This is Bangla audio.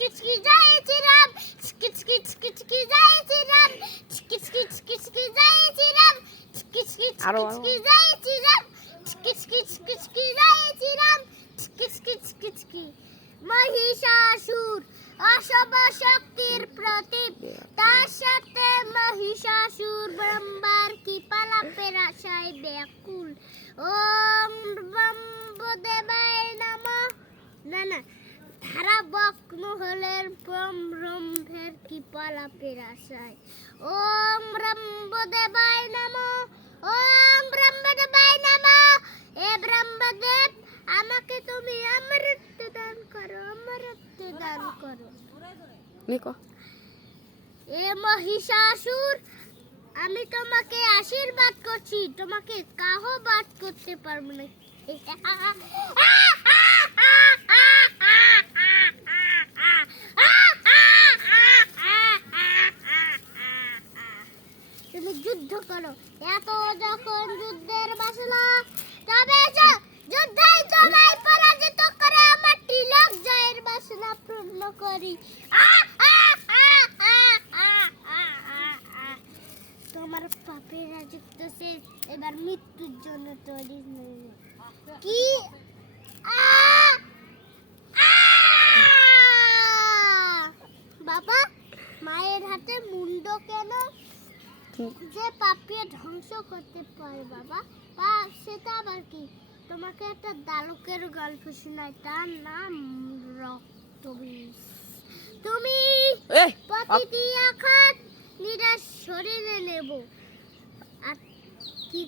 চিকি যাইছি রাম চিকি যাইছি রাম চিকি যাইছি রাম চিকি যাইছি রাম চিকি যাইছি রাম চিকি মহিষাসুর অশুভ শক্তির প্রতীক তার সাথে মহিষাসুর ব্রহ্মার কৃপালাপের আশায় ব্যাকুল ওম ব্রহ্মদেবায় নমঃ না ধারা বকমহলের ব্রহ্মের কৃপালাপের আশায় ওম ব্রহ্মদেবায় নমঃ ওম ব্রহ্মদেবায় নমঃ এ ব্রহ্মদেব আমাকে তুমি অমৃত দান করো এ মহিষাসুর আমি তোমাকে আশীর্বাদ করছি তোমাকে কাহো বাদ করতে পারবো না তুমি যুদ্ধ করো এত যখন যুদ্ধের বাসনা তবে যুদ্ধের জমায় পরাজিত করে আমার তিলক জয়ের বাসনা পূর্ণ করি তোমার পাপের রাজত্ব শেষ এবার মৃত্যুর জন্য তৈরি হয়ে কি বাবা মায়ের হাতে মুন্ড কেন যে পাপিয়ে ধ্বংস করতে পারে বাবা বা সেটা আবার কি তোমাকে একটা দালকের গল্প শোনাই তার নাম রক্তবিষ তুমি প্রতিটি আঘাত নিরাশ শরীরে নেব আর কি